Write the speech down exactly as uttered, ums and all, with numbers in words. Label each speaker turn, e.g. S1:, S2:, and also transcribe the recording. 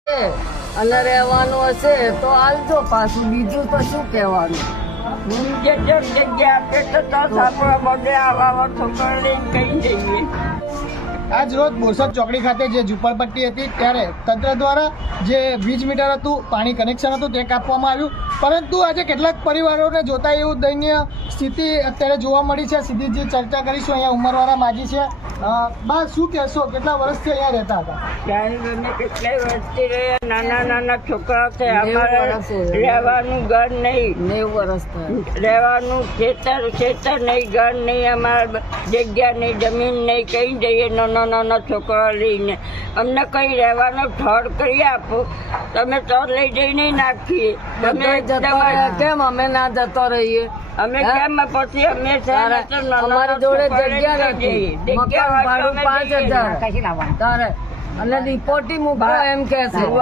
S1: અને રહેવાનું હશે તો આલજો પાછું, બીજું તો શું કહેવાનું.
S2: જે જેમ જગ્યા આપે તો સાપડા બધે આવા છોકરા લઈને કઈ જઈએ.
S3: આજ રોજ બોરસદ ચોકડી ખાતે જે ઝૂંપડપટ્ટી હતી ત્યારે તંત્ર દ્વારા જે વીજ મીટર હતું, પાણી કનેક્શન હતું તે કાપવામાં આવ્યું, પરંતુ આજે કેટલાક પરિવારોને જોતા એવું દયનીય સ્થિતિ અત્યારે જોવા મળી છે. સીધી જે ચર્ચા કરીશું, અહીંયા ઉંમરવાળા માજી છે. બા, શું કહેશો, કેટલા વર્ષથી અહીંયા રહેતા હતા?
S2: ત્યારે અમે કેટલાય વર્ષથી રહ્યા, નાના નાના છોકરા છે.
S1: નેવું
S2: અમારે
S1: વર્ષ છે.
S2: રહેવાનું ઘર નહીં,
S1: નેવું વર્ષ થયા.
S2: રહેવાનું ખેતર ખેતર નહીં, ઘર નહીં, અમારે જગ્યા નહીં, જમીન નહીં, કઈ જઈએ નાના નાના છોકરા લઈને. અમને કઈ રહેવાનો ઠર કરી આપો, તમે તો લઈ જઈને નાખીએ. તમે
S1: બધા જતા રહ્યા, કેમ અમે ના જતો રહીએ?
S2: અમે
S1: હે?
S2: કેમ પછી અમે છે ને તો નાના
S1: અમારી જોડે
S2: છોકરા લઈ
S1: જગ્યા નથી,
S2: જઈએ.
S1: મકાન
S2: જગ્યા હોય તો
S1: ભાડું
S2: અમે
S1: પાંચ
S2: જઈએ.
S1: હજાર તારે, અને રિપોર્ટી મૂકો એમ કે છે.